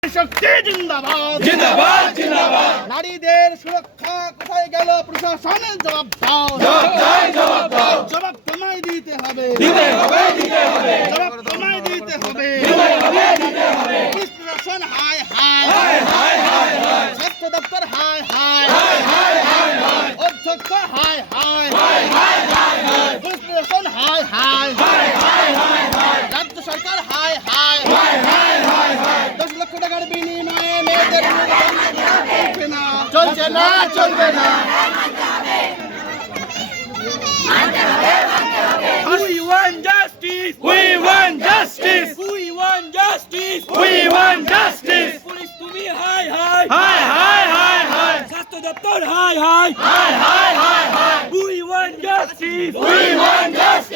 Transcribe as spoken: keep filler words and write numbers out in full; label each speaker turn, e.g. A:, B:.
A: শক্তি জিন্দাবাদ
B: জিন্দাবাদ জিন্দাবাদ
A: নারীদের সুরক্ষা কোথায় গেল প্রশাসনের জবাব দাও
B: জবাব চাই জবাব দাও
A: জবাব তোমায় দিতে হবে
B: দিতে হবে দিতে হবে
A: জবাব তোমায় দিতে হবে
B: দিতে হবে দিতে হবে
A: পুলিশ প্রশাসন হায় হায়
B: হায় হায় হায় হায়
A: স্বাস্থ্য দপ্তর হায় হায়
B: হায় হায় হায় হায়
A: অধ্যক্ষ হায় হায়
B: হায় হায় হায় হায়
A: পুলিশ প্রশাসন হায় হায়
B: হায় হায় হায় হায়
A: রাজ্য সরকার হায় হায়
B: হায় হায় হায় হায়
A: দশ লক্ষ টাকার বিনিময়ে মেয়েদের চলছে না
B: চলছে না চলবে না
C: We want justice.
B: We want justice
C: We want justice.
B: We want justice
C: police তুমি হাই হাই
B: হায় হায় হায় হায়
C: স্বাস্থ্য দপ্তর হাই হাই
B: হায় হায় হায় হায়
C: We want justice.
B: We want justice